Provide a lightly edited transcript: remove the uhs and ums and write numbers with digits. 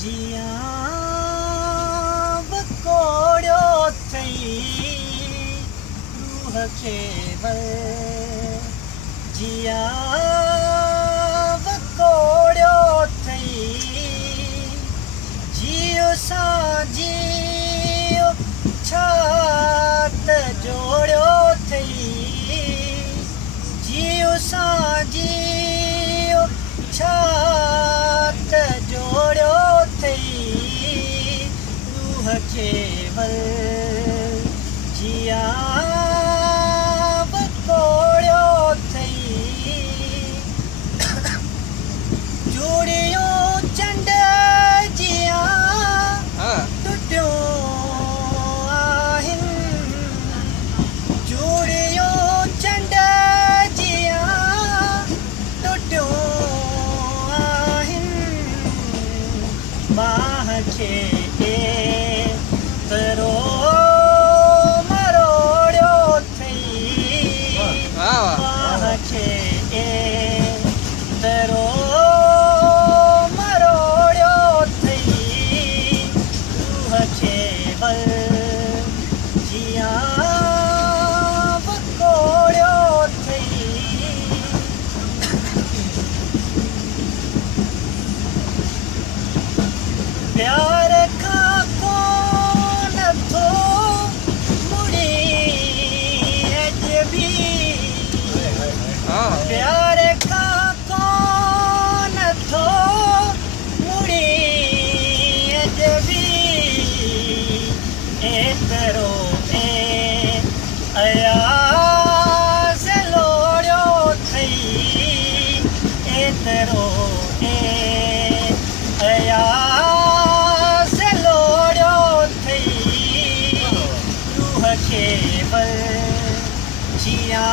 जिया बकोड़ो थई रूह खे जिया बकोड़ो थई जियो सां जियो छात जोड़ियो थई जियो सां जियो छात जोड़ियो थई रूह खे जिया बकोड़ियो थई जोड़ियो चंड जिया टुटियो आहिनि जोड़ियो चंड जिया टुटियो आहिनि बाह खे तरो मरोड़ियो थई बाह खे तरो मरोड़ियो थई रूह खे जिया बकोड़ियो थई प्यार खां कोन थो मुड़ी अजबी प्यार खां कोन थो मुड़ी अजबी एतिरो अयाज़ लोड़ियो थई एतिरो अयाज़ लोड़ियो थई रूह खे जिया